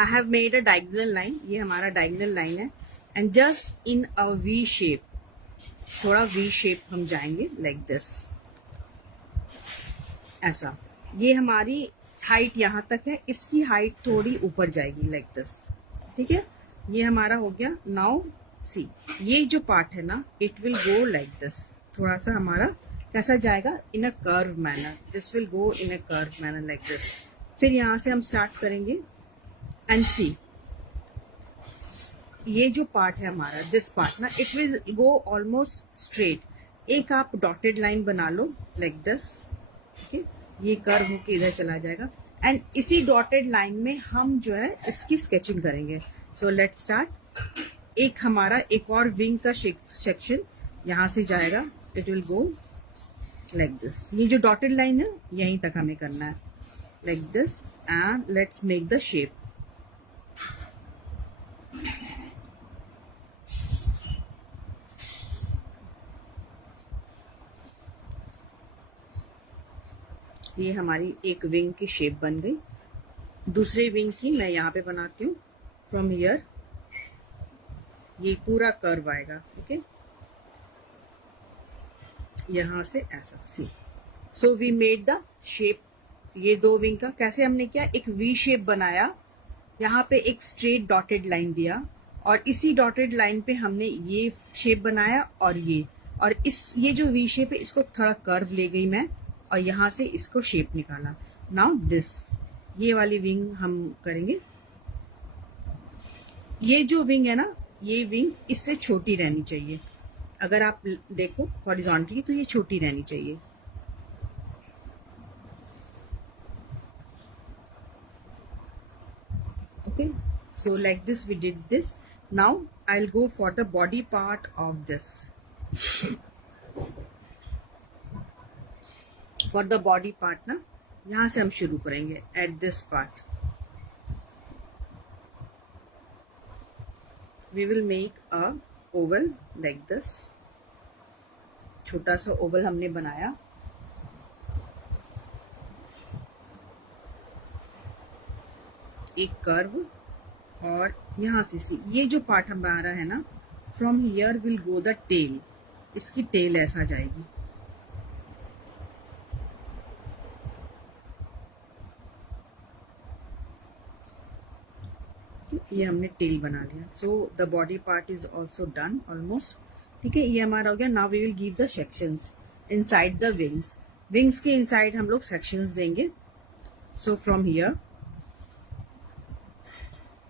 I have made a diagonal line, ये हमारा diagonal line है, and just in a V shape, थोड़ा V shape हम जाएंगे लाइक दिस, ऐसा। ये हमारी हाइट यहाँ तक है, इसकी हाइट थोड़ी ऊपर जाएगी लाइक दिस, ठीक है। ये हमारा हो गया। नाउ सी, ये जो पार्ट है ना, it will go like this, थोड़ा सा हमारा कैसा जाएगा, in a curve manner, this will go in a curve manner like this. फिर यहाँ से हम स्टार्ट करेंगे एंड सी, ये जो पार्ट है हमारा, दिस पार्ट ना, it will go almost straight. एक आप डॉटेड लाइन बना लो लाइक दिस, ठीक है। ये कर्व होके इधर चला जाएगा, एंड इसी डॉटेड लाइन में हम जो है इसकी स्केचिंग करेंगे। So let's start. एक हमारा एक और विंग का सेक्शन यहाँ से जाएगा, it will go like this. ये जो डॉटेड लाइन है यहीं तक हमें करना है like this, and let's make the shape. ये हमारी एक विंग की शेप बन गई। दूसरे विंग की मैं यहाँ पे बनाती हूँ। फ्रॉम हियर ये पूरा कर्व आएगा, ठीक है, यहाँ से ऐसा सी। So we made the shape. ये दो विंग का कैसे हमने किया, एक वी शेप बनाया, यहाँ पे एक स्ट्रेट डॉटेड लाइन दिया, और इसी डॉटेड लाइन पे हमने ये शेप बनाया, और इस ये जो वी शेप है इसको थोड़ा कर्व ले गई मैं, और यहाँ से इसको शेप निकाला। नाउ दिस, ये वाली विंग हम करेंगे। ये जो विंग है ना, ये विंग इससे छोटी रहनी चाहिए। अगर आप देखो हॉरिजॉन्टली तो ये छोटी रहनी चाहिए। Okay, so like this we did this. Now I'll go for the body part of this. For the body part ना, यहाँ से हम शुरू करेंगे at this part. We will make a oval like this. छोटा सा ओवल हमने बनाया। एक कर्व, और यहाँ से सी, ये जो पार्ट हमारा है ना, from here will go the tail, इसकी टेल ऐसा जाएगी। ये हमने टेल बना लिया। So the body part is also done almost, ठीक है। ये हमारा हो गया। Now we will give the sections inside the wings. Wings के इनसाइड हम लोग सेक्शंस देंगे। सो फ्रॉम हियर,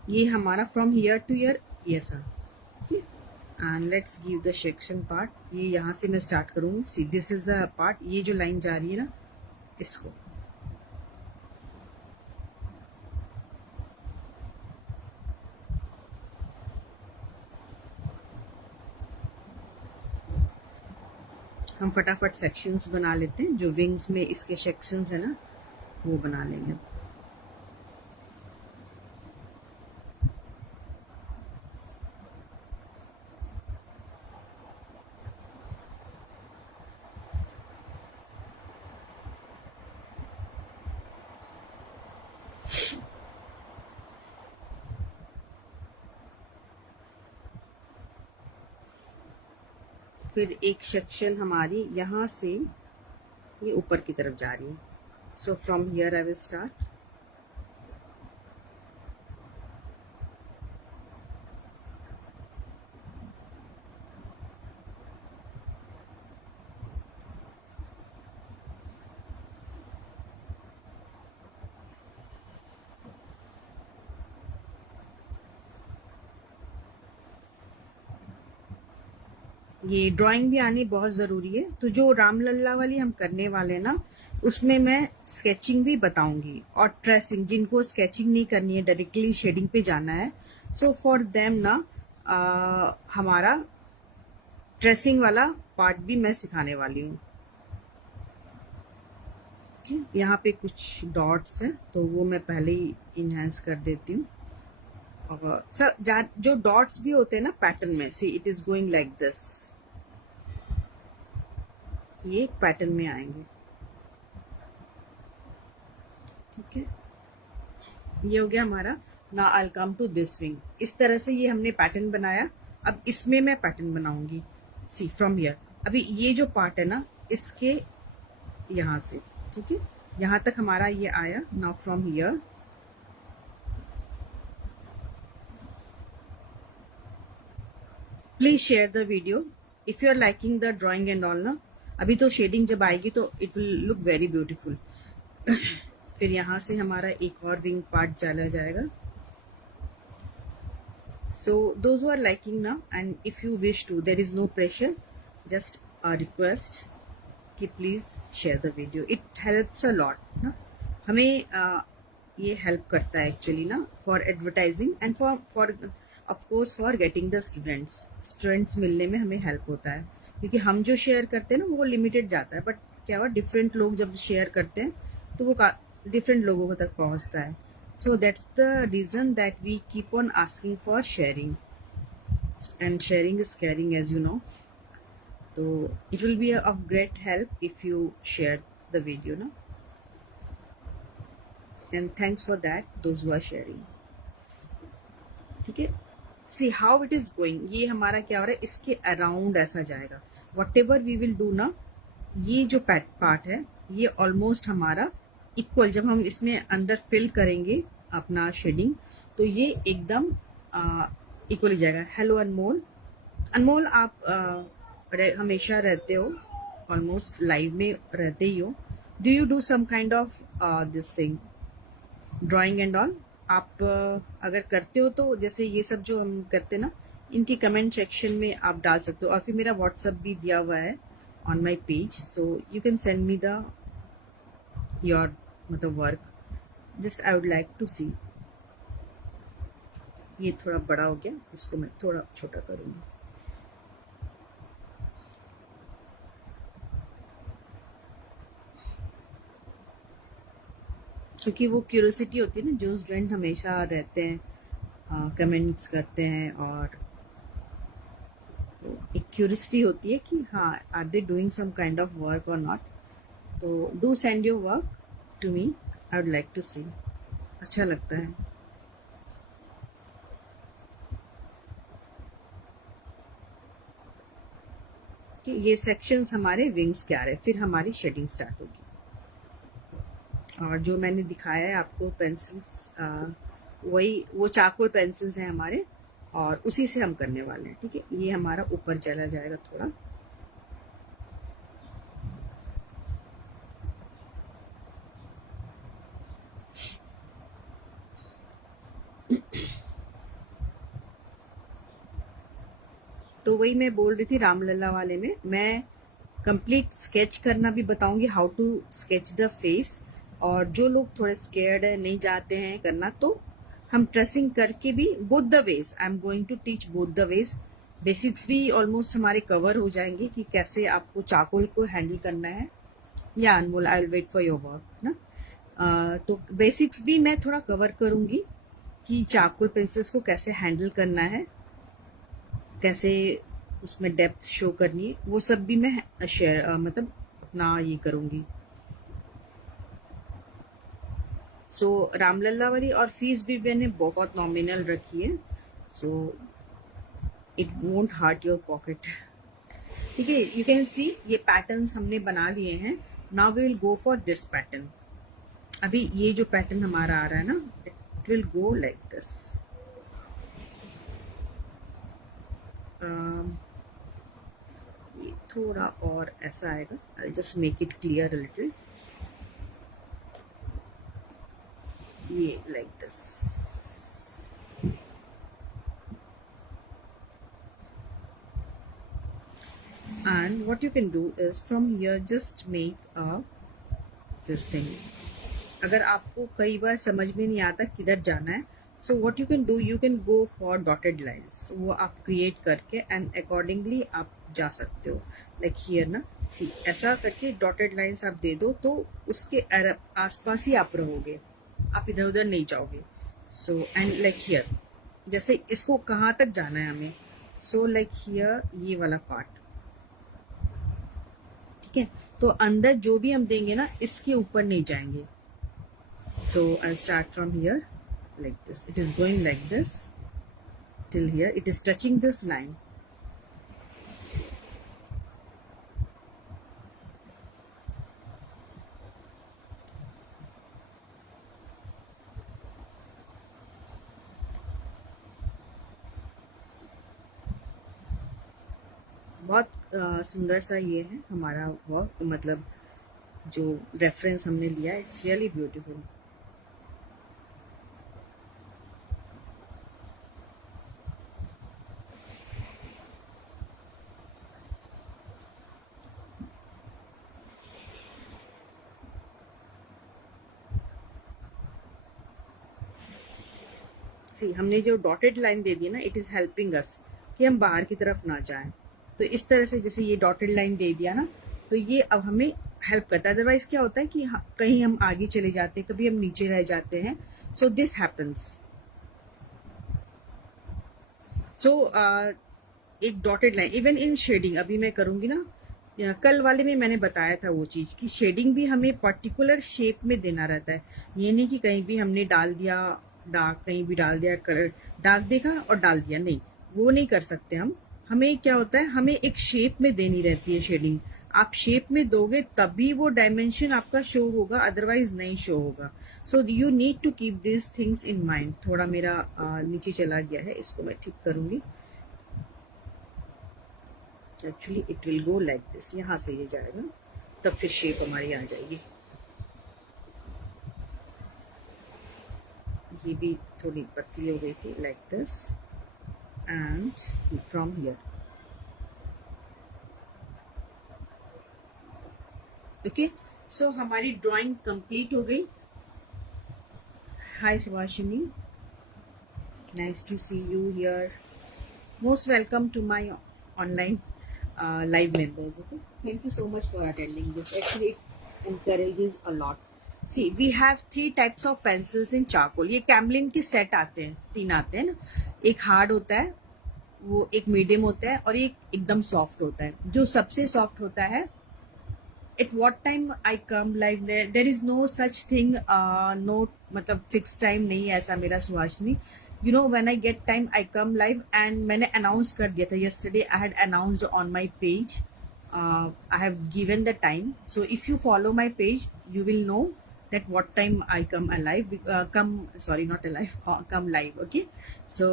ये हमारा फ्रॉम हियर टू हियर, ये sir, and let's give the section part. ये यहाँ से मैं स्टार्ट करूँगी। सी, दिस इज द पार्ट, ये जो लाइन जा रही है ना, इसको हम फटाफट सेक्शंस बना लेते हैं। जो विंग्स में इसके सेक्शंस है ना, वो बना लेंगे। फिर एक सेक्शन हमारी यहाँ से ये ऊपर की तरफ जा रही है। सो from here I will start. ये ड्राइंग भी आनी बहुत ज़रूरी है। तो जो रामलल्ला वाली हम करने वाले हैं ना, उसमें मैं स्केचिंग भी बताऊंगी, और ट्रेसिंग, जिनको स्केचिंग नहीं करनी है, डायरेक्टली शेडिंग पे जाना है, सो फॉर देम ना हमारा ट्रेसिंग वाला पार्ट भी मैं सिखाने वाली हूँ। यहाँ पे कुछ डॉट्स हैं, तो वो मैं पहले ही इनहेंस कर देती हूँ। और सर जो डॉट्स भी होते हैं ना पैटर्न में, सी it is going like this, ये पैटर्न में आएंगे, ठीक है। ये हो गया हमारा ना आई कम टू दिस विंग। इस तरह से ये हमने पैटर्न बनाया। अब इसमें मैं पैटर्न बनाऊंगी। सी फ्रॉम हियर, अभी ये जो पार्ट है ना इसके यहाँ से, ठीक है, यहाँ तक हमारा ये आया। Now from here please share the video if you are liking the drawing and all ना। अभी तो शेडिंग जब आएगी तो it will look very beautiful. फिर यहाँ से हमारा एक और विंग पार्ट चला जाएगा। So those who are liking now, and if you wish to, there is no pressure, just a request कि please share the video. It helps a lot ना, हमें ये help करता है actually ना, for advertising and for of course for getting the students मिलने में हमें help होता है। क्योंकि हम जो share करते हैं ना वो limited जाता है, but क्या हुआ different लोग जब share करते हैं तो वो different लोगों तक पहुँचता है। So that's the reason that we keep on asking for sharing, and sharing is caring, as you know. So it will be of great help if you share the video, no? And thanks for that, those who are sharing. ठीक है, see how it is going. ये हमारा क्या हो रहा है, इसके around ऐसा जाएगा। Whatever we will do ना, ये जो पार्ट है ये ऑलमोस्ट हमारा इक्वल, जब हम इसमें अंदर फिल करेंगे अपना शेडिंग तो ये एकदम इक्वल जाएगा। हेलो अनमोल, अनमोल आप हमेशा रहते हो, ऑलमोस्ट लाइव में रहते ही हो। Do you do some kind of this thing, drawing and all? आप अगर करते हो तो जैसे ये सब जो हम करते हैं ना, इनकी कमेंट सेक्शन में आप डाल सकते हो। और फिर मेरा व्हाट्सएप भी दिया हुआ है on my page, so you can send me the your मतलब work, just I would like to see. ये थोड़ा बड़ा हो गया, इसको मैं थोड़ा छोटा करूंगी। क्योंकि वो क्यूरियोसिटी होती है ना, जो स्टूडेंट हमेशा रहते हैं कमेंट्स करते हैं, और तो एक क्यूरियोसिटी होती है कि हाँ are they doing some kind of work और नॉट। तो do send your work to me, I would like to see. अच्छा लगता है। कि ये सेक्शंस हमारे विंग्स के आ रहे हैं, फिर हमारी शेडिंग स्टार्ट होगी। और जो मैंने दिखाया है आपको पेंसिल्स, वही वो चारकोल पेंसिल्स हैं हमारे, और उसी से हम करने वाले हैं। ठीक है, ये हमारा ऊपर चला जाएगा थोड़ा। तो वही मैं बोल रही थी, रामलला वाले में मैं कंप्लीट स्केच करना भी बताऊंगी, how to sketch the face. और जो लोग थोड़े स्केर्ड है, नहीं जाते हैं करना, तो हम ट्रेसिंग करके भी both the ways, I am going to teach both the ways. Basics भी ऑलमोस्ट हमारे कवर हो जाएंगे कि कैसे आपको चारकोल को हैंडल करना है। या Anmol, I will wait for your work ना। तो बेसिक्स भी मैं थोड़ा कवर करूंगी कि चारकोल पेंसिल्स को कैसे हैंडल करना है, कैसे उसमें डेप्थ शो करनी है, वो सब भी मैं शेयर मतलब अपना ये करूंगी। सो रामलला वाली और फीस भी मैंने बहुत नॉमिनल रखी है, so it won't hurt your pocket. ठीक है, यू कैन सी ये पैटर्न्स हमने बना लिए हैं। Now we will go for this pattern. अभी ये जो पैटर्न हमारा आ रहा है ना, it will go like this. ये थोड़ा और ऐसा आएगा, I just make it clear a little. ये like this. And what you can do is from here just make a this thing. अगर आपको कई बार समझ में नहीं आता किधर जाना है, so what you can do, you can go for dotted lines. वो आप create करके and accordingly आप जा सकते हो। Like here ना, see ऐसा करके dotted lines आप दे दो तो उसके आसपास ही आप रहोगे, आप इधर उधर नहीं जाओगे। So and like here, जैसे इसको कहाँ तक जाना है हमें, so like here ये वाला पार्ट, ठीक है। तो अंदर जो भी हम देंगे ना, इसके ऊपर नहीं जाएंगे। So I start from here like this. It is going like this till here. It is touching this line. बहुत सुंदर सा ये है हमारा वर्क, मतलब जो रेफरेंस हमने लिया, इट्स रियली ब्यूटीफुल. सी हमने जो डॉटेड लाइन दे दी ना, इट इज हेल्पिंग अस कि हम बाहर की तरफ ना जाएं. तो इस तरह से जैसे ये डॉटेड लाइन दे दिया ना, तो ये अब हमें हेल्प करता है. अदरवाइज क्या होता है कि कहीं हम आगे चले जाते हैं, कभी हम नीचे रह जाते हैं. So this happens. सो एक dotted line even in shading अभी मैं करूंगी ना, कल वाले में मैंने बताया था वो चीज कि शेडिंग भी हमें पर्टिकुलर शेप में देना रहता है. ये नहीं कि कहीं भी हमने डाल दिया डार्क, कहीं भी डाल दिया कलर, डार्क देखा और डाल दिया, नहीं, वो नहीं कर सकते हम. हमें क्या होता है, हमें एक शेप में देनी रहती है शेडिंग. आप शेप में दोगे तभी वो डायमेंशन आपका शो होगा, अदरवाइज नहीं शो होगा. So you need to keep this things in mind. थोड़ा मेरा नीचे चला गया है, इसको मैं ठीक करूंगी. Actually it will go like this. यहाँ से ये जाएगा तब फिर शेप हमारी आ जाएगी. ये भी थोड़ी पतली हो गई थी, like this and from here. Okay, so हमारी ड्राइंग कंप्लीट हो गई. Hi Subhashini, nice to see you here. Most welcome to my online live members. Okay, thank you so much for attending this. Actually it encourages a lot. See, we have 3 types of pencils in charcoal. ये कैमलिन के set आते हैं, 3 आते हैं ना. एक hard होता है, वो एक मीडियम होता है और एक एकदम सॉफ्ट होता है. जो सबसे सॉफ्ट होता है, at what time I come live, there is no such thing, no मतलब fixed time नहीं है ऐसा मेरा Suhasini. You know, when I get time I come live and मैंने announce कर दिया था. Yesterday I had announced on my page. I have given the time. So if you follow my page, you will know that what time I come alive. Come live. Okay. So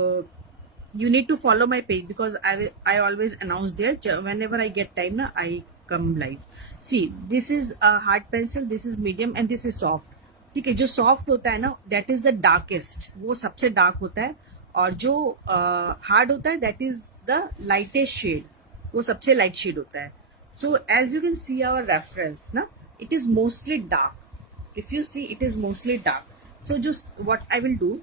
you need to follow my page because I always announce there. Whenever I get time na, I come live. See, this is a hard pencil, this is medium and this is soft. ठीक है, जो soft होता है ना, that is the darkest, वो सबसे dark होता है. और जो हार्ड होता है, that is the lightest shade, वो सबसे लाइट शेड होता है. So as you can see our reference ना, it is mostly dark. If you see, it is mostly dark. So जो what I will do,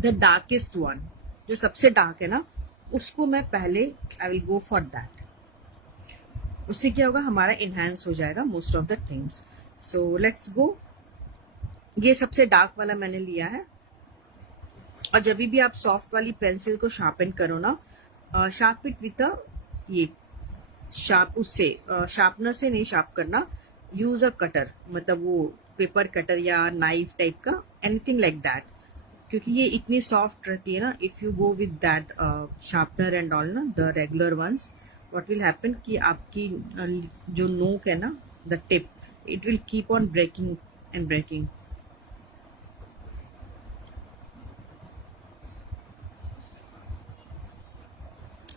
the darkest one, जो सबसे dark है ना, उसको मैं पहले I will go for that. उससे क्या होगा, हमारा इनहेंस हो जाएगा most of the things. So let's गो. ये सबसे डार्क वाला मैंने लिया है. और जब भी आप सॉफ्ट वाली पेंसिल को शार्पन करो ना, शार्प इट विथ ये शार्प, उससे शार्पनर से नहीं शार्प करना. यूज अ कटर, मतलब वो पेपर कटर या नाइफ टाइप का, एनीथिंग लाइक दैट. क्योंकि ये इतनी सॉफ्ट रहती है ना, if you go with that sharpener and all ना, the regular ones, what will happen कि आपकी जो नोक है ना, the tip, it will keep on breaking and breaking.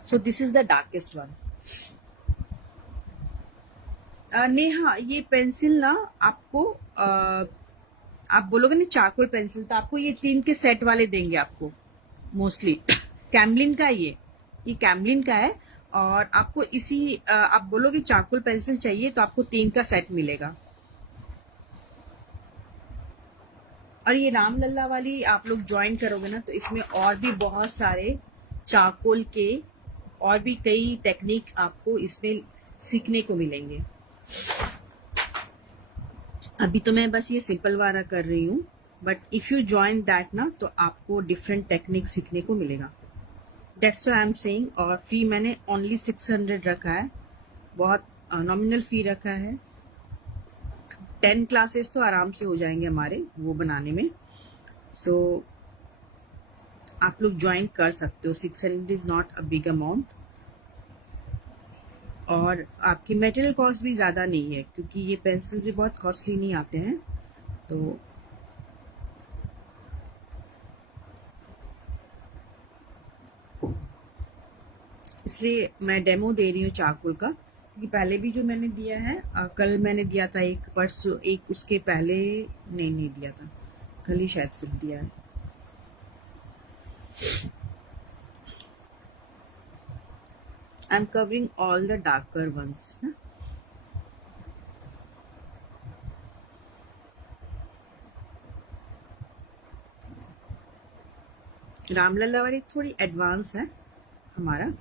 So this is the darkest one. Neha, ये पेंसिल ना आपको आप बोलोगे ना चारकोल पेंसिल, तो आपको ये 3 के सेट वाले देंगे आपको मोस्टली. कैमलिन का ये कैमलिन का है. और आपको इसी आप बोलोगे चारकोल पेंसिल चाहिए तो आपको 3 का सेट मिलेगा. और ये रामलला वाली आप लोग ज्वाइन करोगे ना, तो इसमें और भी बहुत सारे चारकोल के और भी कई टेक्निक आपको इसमें सीखने को मिलेंगे. अभी तो मैं बस ये सिंपल वाला कर रही हूँ, but if you join that ना, तो आपको डिफरेंट टेक्निक सीखने को मिलेगा. That's why I am saying. और फी मैंने ओनली 600 रखा है, बहुत नॉमिनल फी रखा है. 10 क्लासेस तो आराम से हो जाएंगे हमारे वो बनाने में. सो आप लोग ज्वाइन कर सकते हो, 600 is not a big amount, और आपकी मटेरियल कॉस्ट भी ज़्यादा नहीं है क्योंकि ये पेंसिल भी बहुत कॉस्टली नहीं आते हैं। तो इसलिए मैं डेमो दे रही हूँ चारकोल का, क्योंकि पहले भी जो मैंने दिया है, कल मैंने दिया था एक, परसों एक, उसके पहले नहीं दिया था, कल ही शायद सिर्फ दिया है। I am covering all the darker ones ना। रामलला वाली थोड़ी एडवांस है हमारा,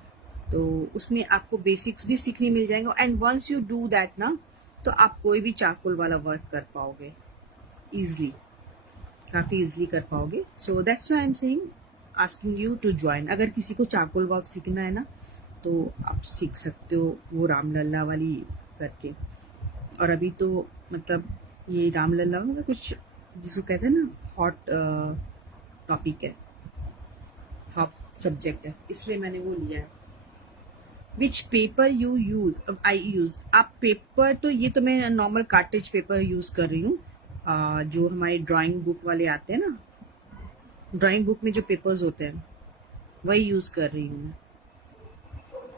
तो उसमें आपको बेसिक्स भी सीखने मिल जाएंगे, and once you do that ना, तो आप कोई भी चारकोल वाला वर्क कर पाओगे इजली, काफ़ी इजली कर पाओगे। So that's why I am saying, asking you to join. अगर किसी को चारकोल वर्क सीखना है ना, तो आप सीख सकते हो वो रामलला वाली करके। और अभी तो मतलब ये रामलला मतलब कुछ जिसको कहते हैं ना, हॉट टॉपिक है, हॉट सब्जेक्ट है, इसलिए मैंने वो लिया है। विच paper you use? I use, आप पेपर, तो ये तो मैं नॉर्मल कार्टेज पेपर यूज कर रही हूँ, जो हमारे ड्राइंग बुक वाले आते हैं ना, ड्राइंग बुक में जो पेपर्स होते हैं वही यूज कर रही हूँ मैं।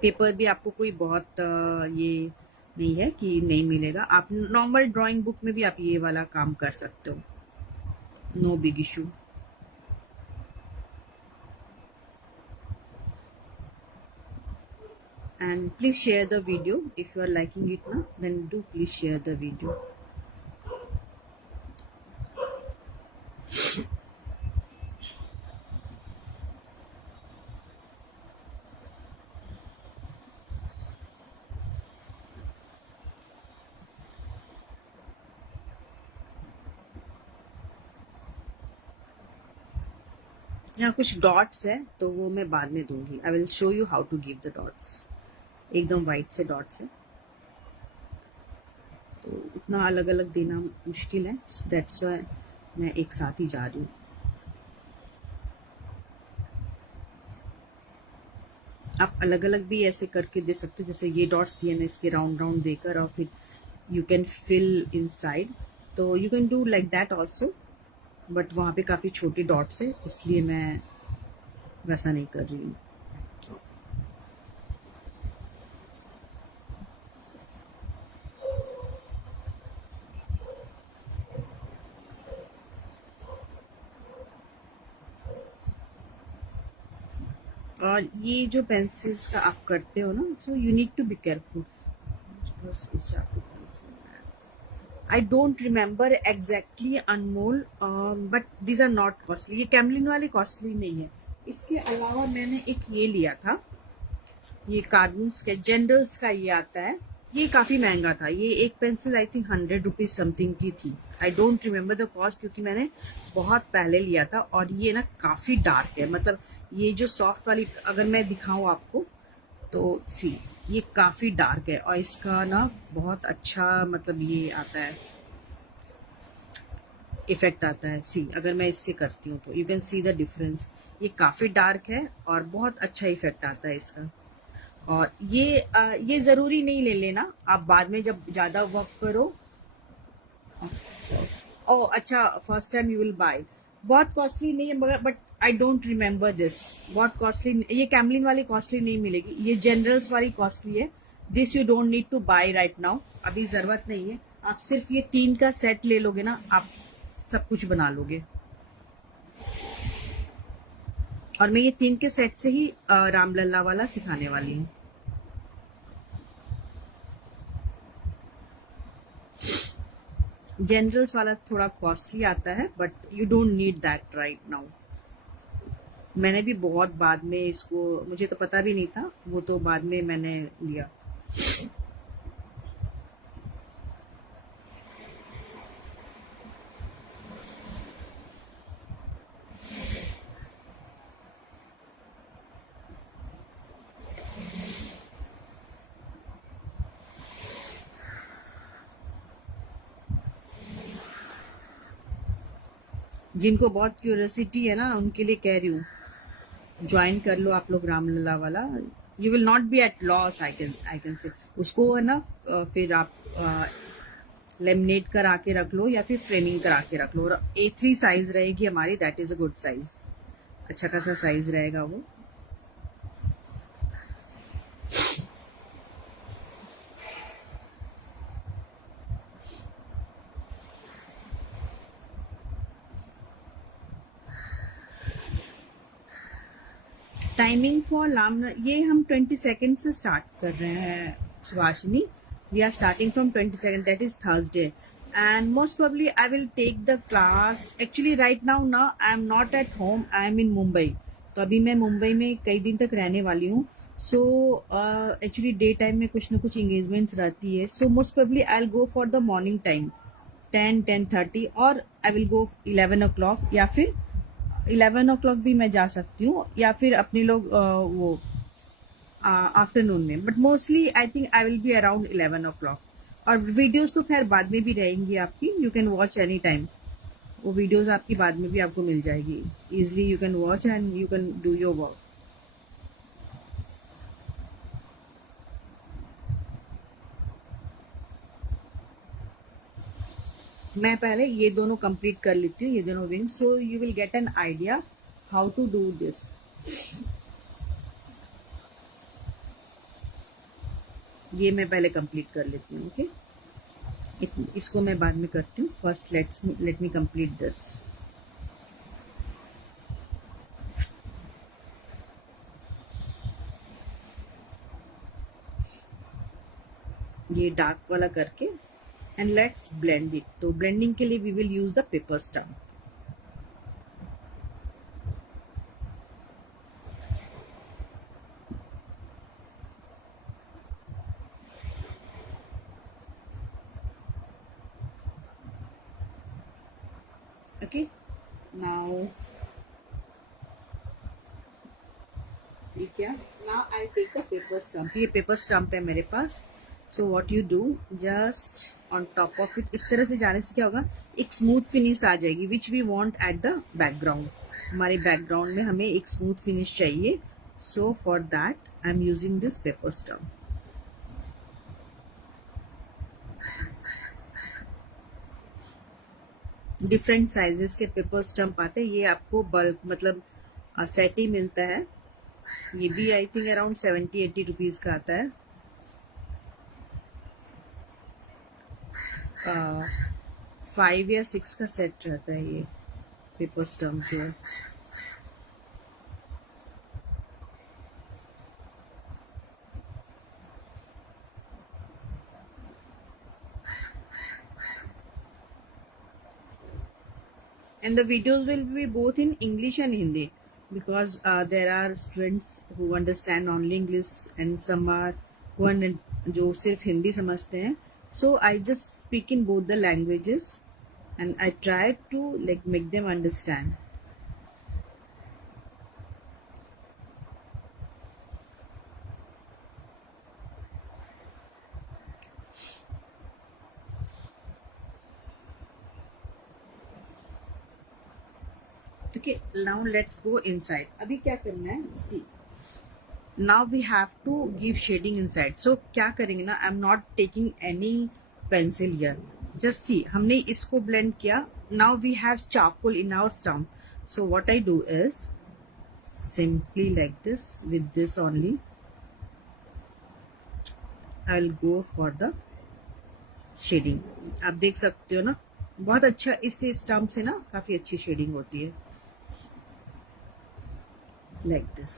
पेपर भी आपको कोई बहुत ये नहीं है कि नहीं मिलेगा, आप नॉर्मल ड्राइंग बुक में भी आप ये वाला काम कर सकते हो, no big issue. And please share the video if you are liking it now, then do please share the video. यहाँ कुछ डॉट्स है तो वो मैं बाद में दूंगी, I will show you how to give the dots. एकदम वाइट से डॉट्स है तो उतना अलग अलग देना मुश्किल है, दैट्स व्हाई मैं एक साथ ही जा रही हूँ। आप अलग अलग भी ऐसे करके दे सकते हो, जैसे ये डॉट्स दिए ना, इसके राउंड राउंड देकर, और फिर यू कैन फिल इनसाइड, तो you can do like that also, but वहाँ पे काफ़ी छोटे डॉट्स है इसलिए मैं वैसा नहीं कर रही हूँ। और ये जो पेंसिल्स का आप करते हो ना, so you need to be careful. I don't remember exactly Anmol, but these are not costly. ये कैमलिन वाली कॉस्टली नहीं है। इसके अलावा मैंने एक ये लिया था, ये कार्बन्स का जनरल्स का ये आता है, ये काफी महंगा था। ये एक pencil I think 100 rupees something की थी। आई डोंट रिमेम्बर द कॉस्ट क्योंकि मैंने बहुत पहले लिया था। और ये ना काफी डार्क है, मतलब ये जो सॉफ्ट वाली अगर मैं दिखाऊं आपको तो सी, ये काफी डार्क है और इसका ना बहुत अच्छा मतलब ये आता है, इफेक्ट आता है। सी अगर मैं इससे करती हूँ तो you can see the difference, ये काफी डार्क है और बहुत अच्छा इफेक्ट आता है इसका। और ये जरूरी नहीं ले लेना, आप बाद में जब ज्यादा वर्क करो। ओ अच्छा, first time you will buy. बहुत कॉस्टली नहीं है मगर, but I don't remember this, बहुत कॉस्टली, ये कैमलिन वाली कॉस्टली नहीं मिलेगी, ये जनरल्स वाली कॉस्टली है। This you don't need to buy right now, अभी जरूरत नहीं है। आप सिर्फ ये 3 का सेट ले लोगे ना, आप सब कुछ बना लोगे। और मैं ये 3 के सेट से ही रामलला वाला सिखाने वाली हूँ। जनरल्स वाला थोड़ा कॉस्टली आता है, but you don't need that right now. मैंने भी बहुत बाद में इसको, मुझे तो पता भी नहीं था, वो तो बाद में मैंने लिया। जिनको बहुत क्यूरियोसिटी है ना, उनके लिए कह रही हूँ, ज्वाइन कर लो आप लोग रामलला वाला। You will not be at loss, I can say. उसको है ना फिर आप लेमिनेट करा के रख लो या फिर फ्रेमिंग करा के रख लो। और A3 साइज रहेगी हमारी, that is a good size, अच्छा खासा साइज रहेगा वो। टाइमिंग फॉर लाम, ये हम 22 से स्टार्ट कर रहे हैं Subhashini. We are starting from 22, that is Thursday, and most probably I will take the class. Actually right now ना I am not at home, I am in Mumbai. तो अभी मैं मुंबई में कई दिन तक रहने वाली हूँ। सो एक्चुअली डे टाइम में कुछ ना कुछ इंगेजमेंट्स रहती है। So most probably I will go for the morning time 10-10:30, और आई विल गो 11 o'clock, या फिर 11 o'clock भी मैं जा सकती हूँ, या फिर अपने लोग वो आफ्टरनून में। But mostly I think I will be around 11 o'clock। और वीडियोस तो खैर बाद में भी रहेंगी आपकी, you can watch any time. वो वीडियोस आपकी बाद में भी आपको मिल जाएगी easily, you can watch and you can do your work. मैं पहले ये दोनों कंप्लीट कर लेती हूँ, ये दोनों wing, so you will get an idea how to do this. ये मैं पहले कंप्लीट कर लेती हूँ, ओके। इसको मैं बाद में करती हूँ, first let me complete this. ये डार्क वाला करके एंड लेट्स ब्लेंड इट। तो ब्लेंडिंग के लिए we will use the paper stump. Okay, now ये क्या, now I take the paper stump. ये पेपर स्टम्प है मेरे पास। So what you do, just on top of it, इस तरह से जाने से क्या होगा, एक स्मूथ फिनिश आ जाएगी, which we want at the background. हमारे बैकग्राउंड में हमें एक स्मूथ फिनिश चाहिए। So for that I am using this paper stump. Different sizes के पेपर स्टम्प आते हैं। ये आपको बल्क मतलब सेट ही मिलता है। ये भी आई थिंक अराउंड 70-80 रुपीज का आता है। 5 या 6 का सेट रहता है ये पेपर स्टम्प जो है। And the videos will be both in English and Hindi, because there are students who understand only English and some are who जो सिर्फ हिंदी समझते हैं। So I just speak in both the languages and I try to like make them understand. Okay, now let's go inside. अभी क्या करना है, see. Now we have to give shading inside. So क्या करेंगे ना, I'm not taking any pencil here. Just see, हमने इसको blend किया. Now we have charcoal in our stump. So what I do is simply like this, with this only, I'll go for the shading. आप देख सकते हो ना, बहुत अच्छा इससे स्टम्प से ना काफी अच्छी शेडिंग होती है, like this.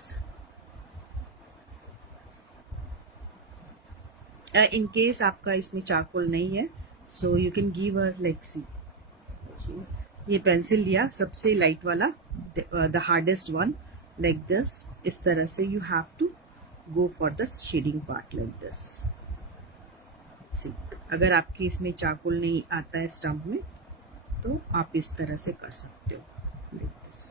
In case आपका इसमें चारकोल नहीं है, so you can give a like see. ये पेंसिल लिया सबसे लाइट वाला, the hardest one, like this. इस तरह से you have to go for the shading part like this. See, अगर आपकी इसमें चारकोल नहीं आता है स्टम्प में, तो आप इस तरह से कर सकते हो, like this.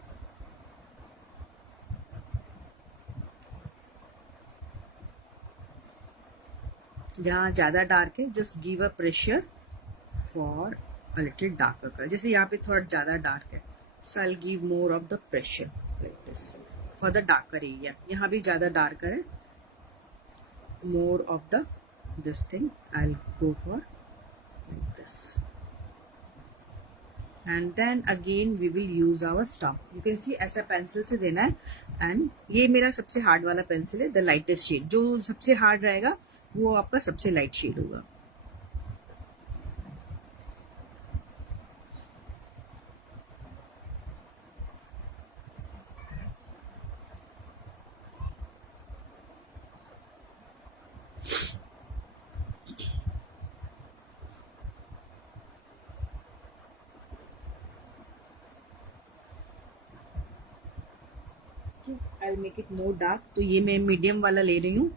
जहाँ ज़्यादा डार्क है, just give a pressure for a little darker colour. जैसे यहाँ पे थोड़ा ज़्यादा डार्क है, So I'll give more of the pressure like this for the darker area. यहाँ भी ज़्यादा darker है. More of the this thing I'll go for like this. And then again we will use our stamp. You can see ऐसा pencil से देना है. And ये मेरा सबसे हार्ड वाला पेंसिल है, the lightest shade. जो सबसे हार्ड रहेगा वो आपका सबसे लाइट शेड होगा. I'll make it more dark. तो ये मैं मीडियम वाला ले रही हूँ.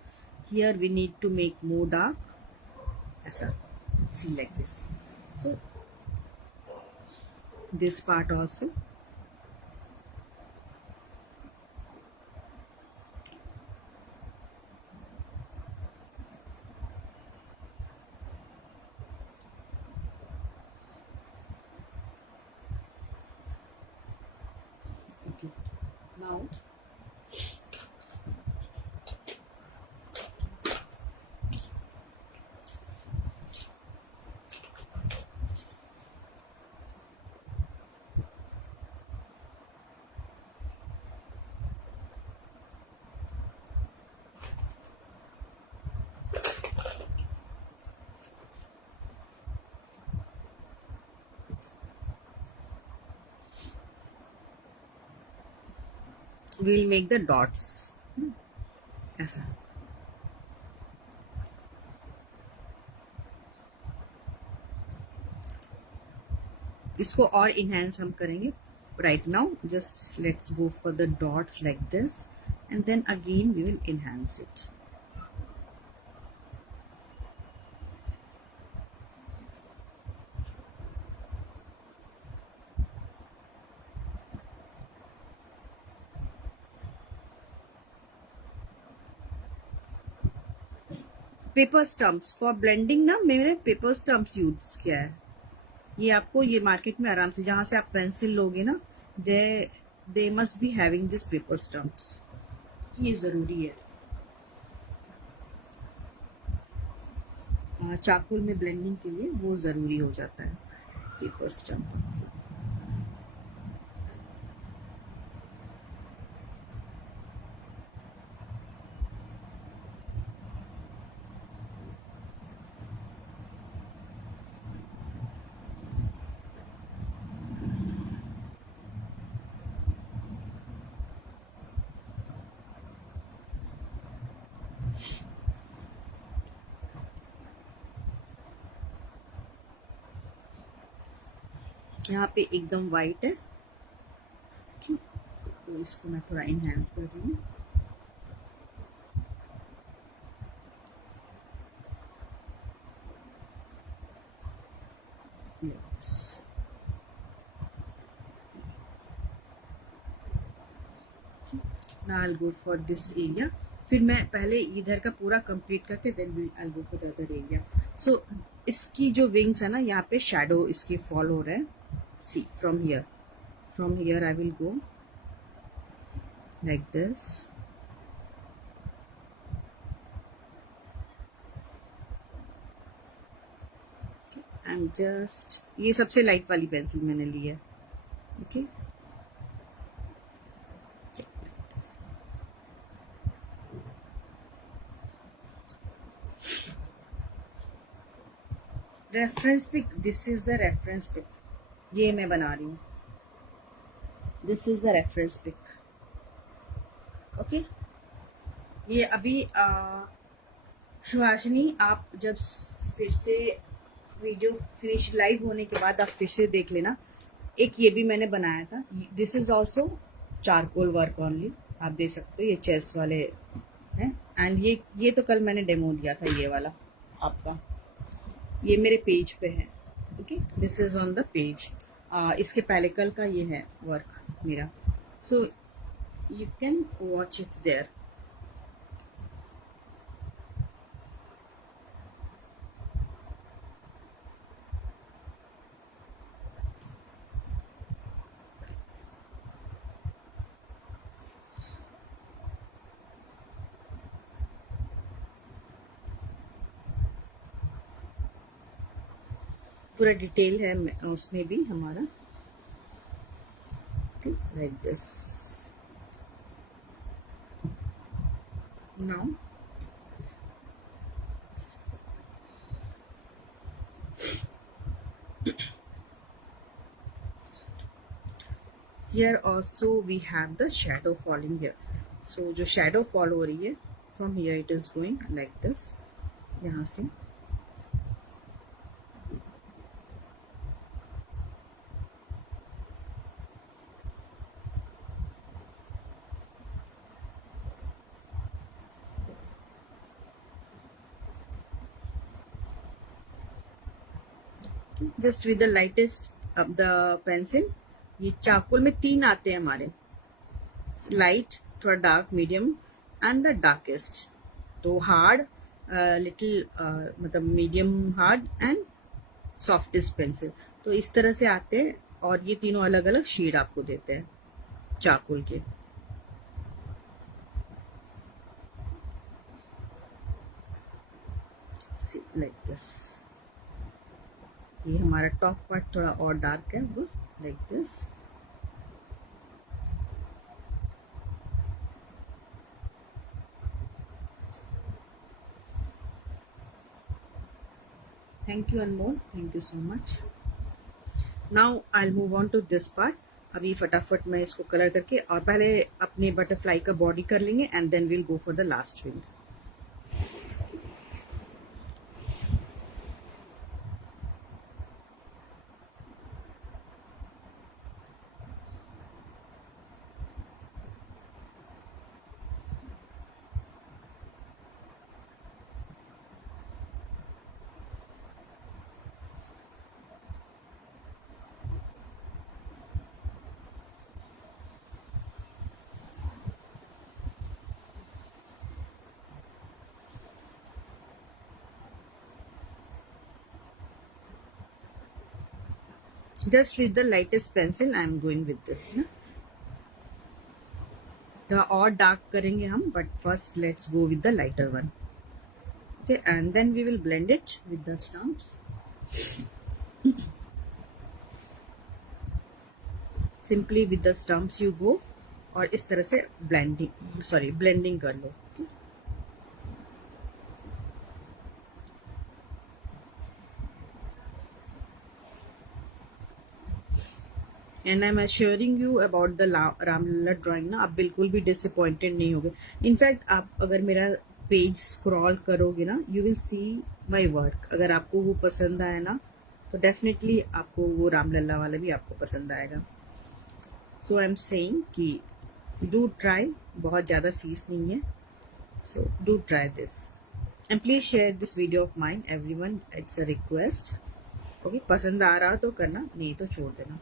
Here we need to make more dark. ऐसा, see like this. So this part also. Okay. Now we'll make the dots. ऐसा. इसको और enhance हम करेंगे. Right now just let's go for the dots like this, and then again we will enhance it. Paper stumps for blending ना मैंने paper stumps use किया है. ये आपको ये मार्केट में आराम से जहां से आप पेंसिल लोगे ना, they must be having this paper stumps. ये जरूरी है. चारकोल में ब्लेंडिंग के लिए वो जरूरी हो जाता है पेपर स्टम्प. यहाँ पे एकदम वाइट है, तो इसको मैं थोड़ा इनहेंस कर रही हूँ. Now I'll go for this area. फिर मैं पहले इधर का पूरा कंप्लीट करके then I'll go for the other area. So इसकी जो विंग्स है ना, यहाँ पे शैडो इसके फॉल हो रहे हैं. See from here I will go like this. And just ये सबसे लाइट वाली पेंसिल मैंने ली है. Okay, reference pic. This is the reference pic. ये मैं बना रही हूँ. This is the reference pic. Okay, ये अभी सुहासिनी आप जब फिर से वीडियो फिनिश लाइव होने के बाद आप फिर से देख लेना. एक ये भी मैंने बनाया था. This is also charcoal work only. आप देख सकते हो ये चेस वाले हैं. एंड ये तो कल मैंने डेमो दिया था. ये वाला आपका ये मेरे पेज पे है. Okay, this is on the page. इसके पहले कल का ये है वर्क मेरा. So you can watch it there. पूरा डिटेल है उसमें भी हमारा, like this. Now here also we have the shadow falling here. So जो shadow fall हो रही है, from here it is going like this, यहाँ से just with the lightest of the pencil. ये चाकुल में 3 आते हैं हमारे, लाइट, थोड़ा dark, medium and the darkest. तो हार्ड, लिटिल मतलब medium hard and softest pencil. तो इस तरह से आते हैं और ये तीनों अलग अलग शेड आपको देते हैं चाकुल के. Like this. ये हमारा टॉप पार्ट थोड़ा और डार्क है, वो like this. Thank you Anmol, thank you so much. Now I will move on to this part. अभी फटाफट मैं इसको कलर करके, और पहले अपने बटरफ्लाई का बॉडी कर लेंगे and then will go for the last wing. Just with the lightest pencil I am going with this. The और dark करेंगे हम, but first let's go with the lighter one. Okay, and then we will blend it with the stumps. Simply with the stumps you go, और इस तरह से blending कर लो. And I am assuring you about the Ramlala drawing ना, आप बिल्कुल भी डिसअपॉइंटेड नहीं होगे. इनफैक्ट आप अगर मेरा पेज स्क्रॉल करोगे ना, you will see my work. अगर आपको वो पसंद आया ना, तो डेफिनेटली आपको वो रामलला वाला भी आपको पसंद आएगा. सो आई एम सेइंग कि डू ट्राई, बहुत ज़्यादा फीस नहीं है. So do try this and please share this video of mine everyone. It's a request. Okay, पसंद आ रहा तो करना, नहीं तो छोड़ देना.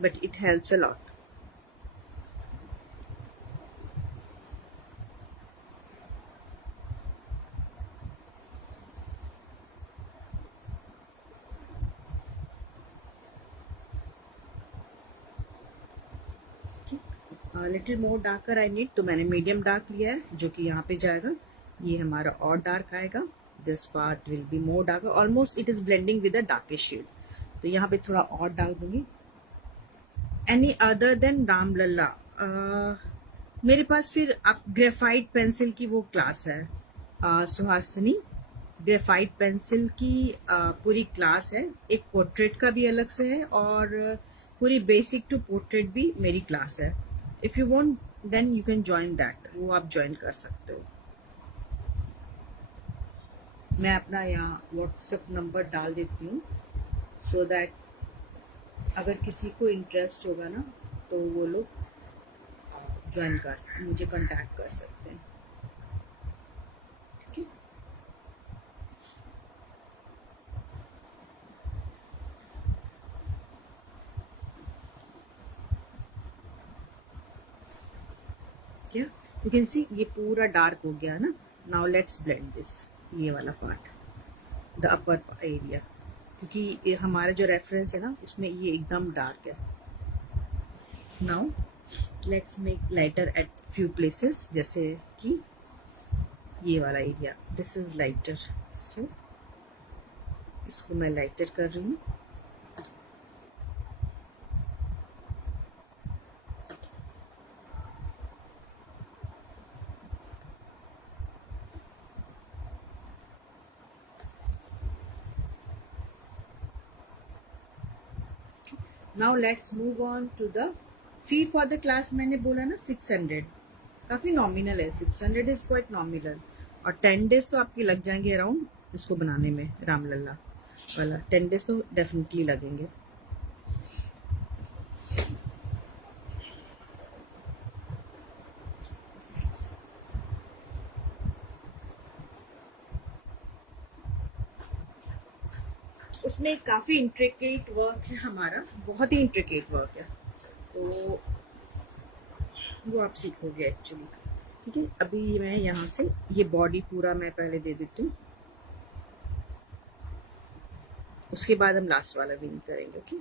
But it helps a lot. Little more darker I need, तो मैंने मीडियम डार्क लिया है जो कि यहाँ पे जाएगा. ये हमारा और डार्क आएगा. This part will be more darker. Almost it is blending with the darkest shade, तो यहाँ पे थोड़ा और डाल दूंगी. एनी अदर देन रामलला, मेरे पास फिर आप ग्रेफाइट पेंसिल की वो क्लास है, सुहासिनी. ग्रेफाइट पेंसिल की पूरी क्लास है. एक पोर्ट्रेट का भी अलग से है और पूरी बेसिक टू पोर्ट्रेट भी मेरी क्लास है. If you want then you can join that, वो आप ज्वाइन कर सकते हो. मैं अपना यहाँ व्हाट्सएप नंबर डाल देती हूँ, सो दैट अगर किसी को इंटरेस्ट होगा ना, तो वो लोग ज्वाइन कर, मुझे कांटेक्ट कर सकते हैं. ठीक है. क्या यू कैन सी, ये पूरा डार्क हो गया ना. नाउ लेट्स ब्लेंड दिस, ये वाला पार्ट, द अपर एरिया, क्योंकि हमारा जो रेफरेंस है ना, उसमें ये एकदम डार्क है. Now let's make lighter at few places, जैसे कि ये वाला एरिया, दिस इज लाइटर, सो इसको मैं लाइटर कर रही हूँ। Now let's move on to the fee for the class. मैंने बोला ना 600, काफी नॉमिनल है, 600 इज क्वाइट नॉमिनल। और 10 डेज तो आपकी लग जाएंगे अराउंड इसको बनाने में, रामलला वाला 10 डेज तो डेफिनेटली लगेंगे। उसमें काफी इंट्रिकेट वर्क है हमारा, बहुत ही इंट्रिकेट वर्क है, तो वो आप सीखोगे एक्चुअली। ठीक है, अभी मैं यहाँ से ये बॉडी पूरा मैं पहले दे देती हूँ, उसके बाद हम लास्ट वाला विंग करेंगे। ओके,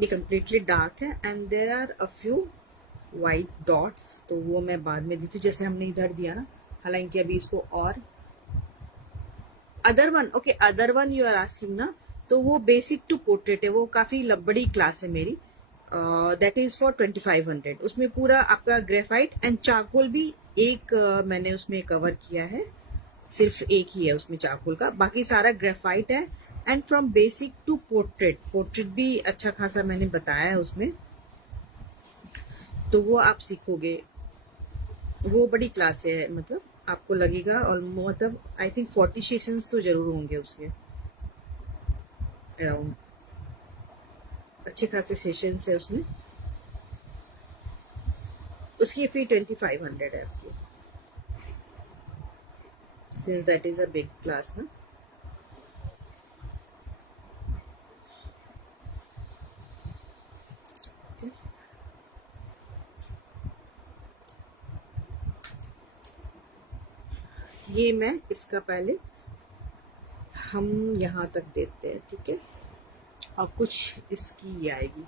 ये कम्प्लीटली डार्क है and there are a few white dots, तो वो मैं बाद में देती हूँ, जैसे हमने इधर दिया ना। हालांकि अभी इसको और other one, okay other one you are asking ना, तो वो बेसिक टू पोर्ट्रेट है, वो काफी बड़ी क्लास है मेरी, दैट इज फॉर 2500। उसमें पूरा आपका ग्रेफाइट एंड चारकोल भी एक मैंने उसमें कवर किया है, सिर्फ एक ही है उसमें चारकोल का, बाकी सारा ग्रेफाइट है। And from basic to portrait, portrait भी अच्छा खासा मैंने बताया है उसमें, तो वो आप सीखोगे। वो बड़ी क्लास है, मतलब आपको लगेगा, और मतलब आई थिंक 40 सेशंस तो जरूर होंगे उसके अराउंड, अच्छे खासे सेशंस है उसमें। उसकी फी 2500 है आपकी, since that is a big class ना। ये मैं इसका पहले हम यहाँ तक देते हैं, ठीक है, और कुछ इसकी आएगी।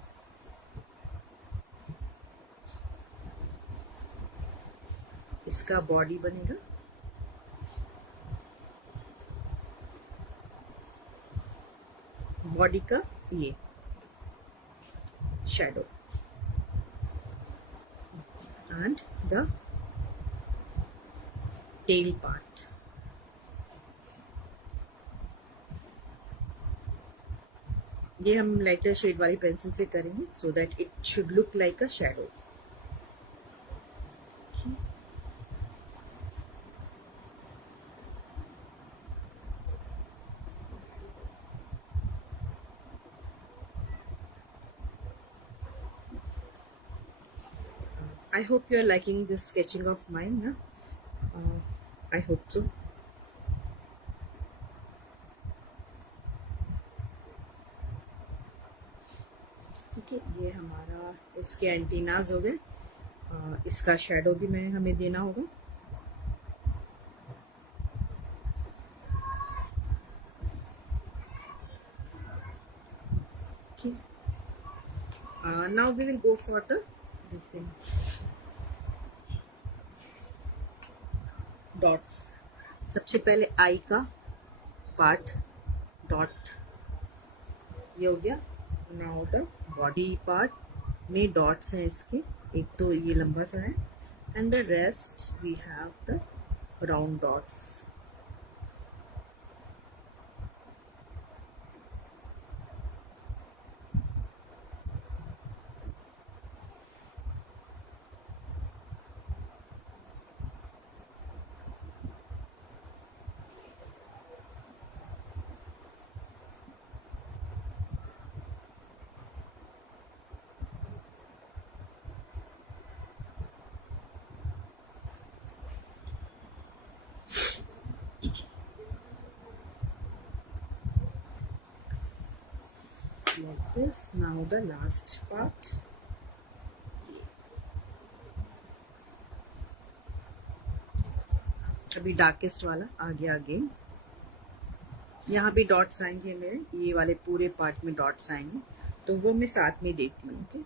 इसका बॉडी बनेगा, बॉडी का ये shadow and the tail part. ये हम लाइटर शेड वाली पेंसिल से करेंगे so that it should look like a shadow. I hope you are liking this sketching of mine, na? I hope so. ठीक है, ये हमारा इसके एंटीनाज हो गए, इसका शेडो भी मैं हमें देना होगा। Now we will go for the this thing, dots. सबसे पहले आई का पार्ट डॉट, ये हो गया। नाउ द बॉडी पार्ट में डॉट्स हैं इसके, एक तो ये लंबा सा है and the rest we have the round dots. Like this. Now the last part. अभी डार्केस्ट वाला आ गया अगेन। यहाँ भी डॉट्स आएंगे मेरे, ये वाले पूरे पार्ट में डॉट्स आएंगे, तो वो मैं साथ में देती हूँ। ओके,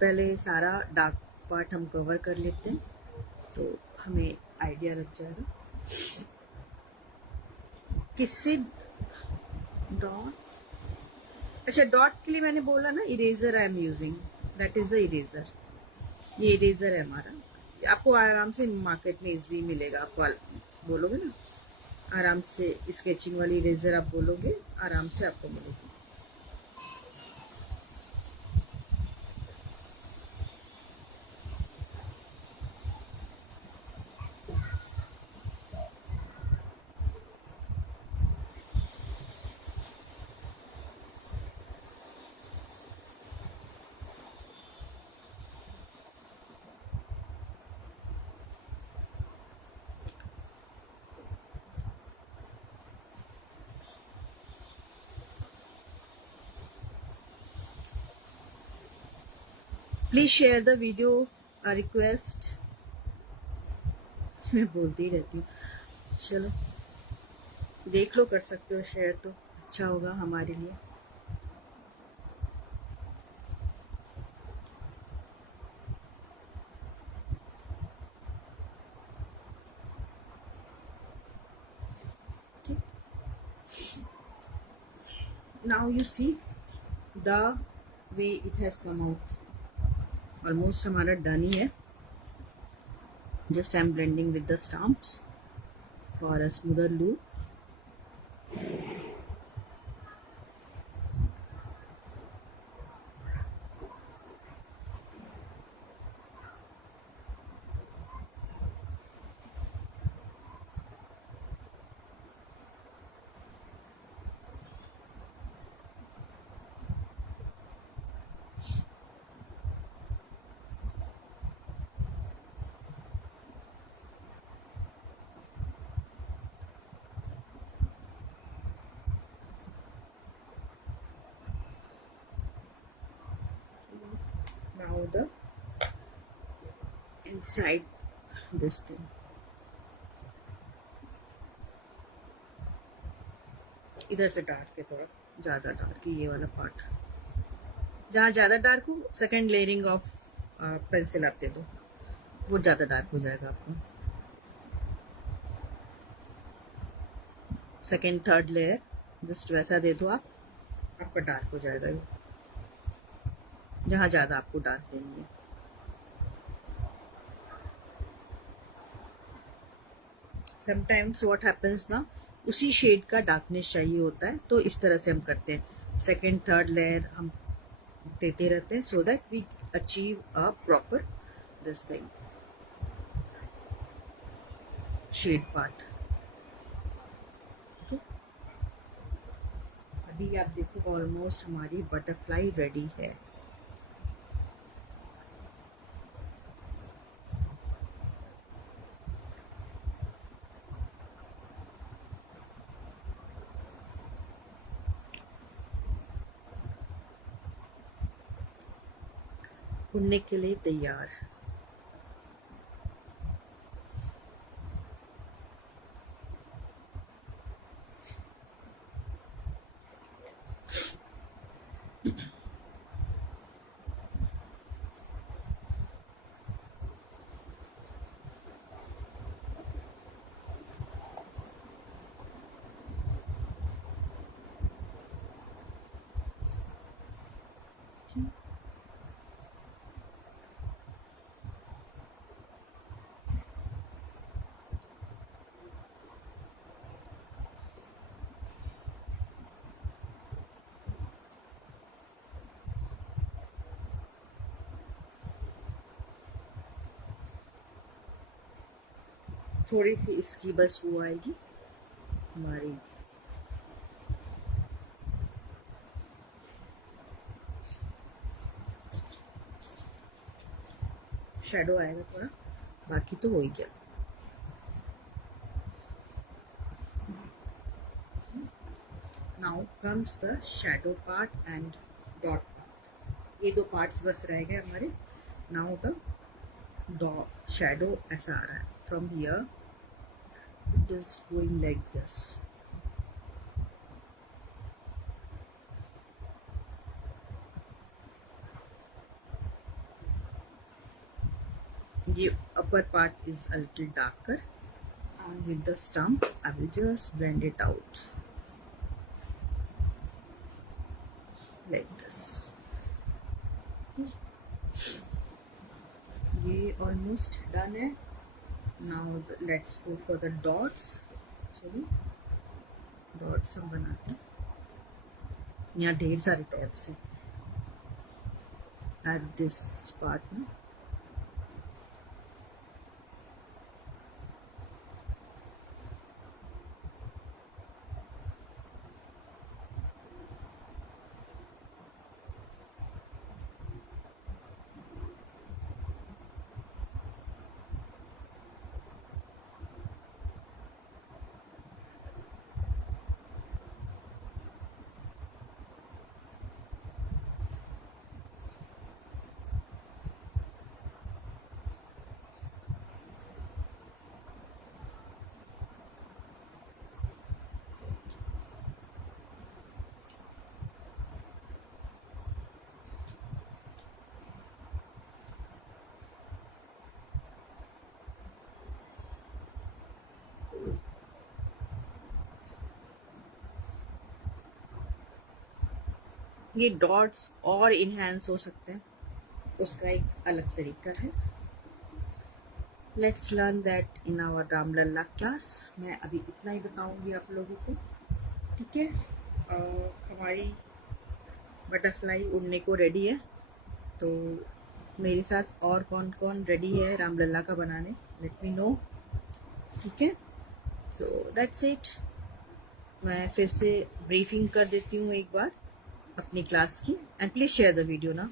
पहले सारा डार्क पार्ट हम कवर कर लेते हैं तो हमें आइडिया लग जाएगा। किससे डॉट, अच्छा डॉट के लिए मैंने बोला ना eraser I am using, that is the eraser. ये इरेजर है हमारा, आपको आराम से मार्केट में इजली मिलेगा। आप बोलोगे ना आराम से, स्केचिंग वाली इरेजर आप बोलोगे आराम से आपको मिलेगी। Please share the video, request. मैं बोलती ही रहती हूँ, चलो देख लो, कर सकते हो शेयर तो अच्छा होगा हमारे लिए। Now you see the way it has come out. Almost हमारा डन ही है। Just I'm blending with the stamps for a smoother look. Now the inside this thing. इधर से डार्क है, थोड़ा ज़्यादा डार्क है ये वाला पार्ट। जहाँ ज़्यादा डार्क हो सेकेंड लेयरिंग ऑफ पेंसिल आप दे दो, वो ज़्यादा डार्क हो जाएगा आपको। सेकेंड थर्ड लेयर जस्ट वैसा दे दो आप, आपका डार्क हो जाएगा ये, जहाँ ज़्यादा आपको डार्क देनी है। समटाइम्स व्हाट हैपेंस ना, उसी शेड का डार्कनेस चाहिए होता है, तो इस तरह से हम करते हैं। सेकेंड थर्ड लेयर हम देते रहते हैं so that we achieve a proper this thing shade part. अभी आप देखो ऑलमोस्ट हमारी बटरफ्लाई रेडी है। भुनने के लिए तैयार। थोड़ी सी इसकी बस वो आएगी हमारी शेडो आएगा थोड़ा, बाकी तो हो ही गया। Now comes the shadow part and dot part. ये दो पार्ट्स बस रह गए हमारे। नाउ द डॉट शेडो ऐसा आ रहा है, from here it is going like this. ये upper part is a little darker, and with the stump I will just blend it out like this. ये almost done है. Now let's go for the dots. चलिए dots हम बनाते हैं. यहाँ ढेर सारे डॉट्स हैं at this part में. ये डॉट्स और इनहेंस हो सकते हैं, उसका एक अलग तरीका है. Let's learn that in our Ramlala class. मैं अभी इतना ही बताऊंगी आप लोगों को, ठीक है. हमारी बटरफ्लाई उड़ने को रेडी है, तो मेरे साथ और कौन कौन रेडी है रामलला का बनाने, लेट मी नो, ठीक है. So that's it. मैं फिर से ब्रीफिंग कर देती हूँ एक बार अपनी क्लास की. And please share the video ना,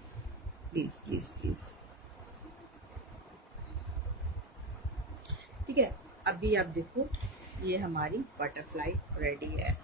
प्लीज प्लीज प्लीज, ठीक है. अभी आप देखो, ये हमारी बटरफ्लाई रेडी है.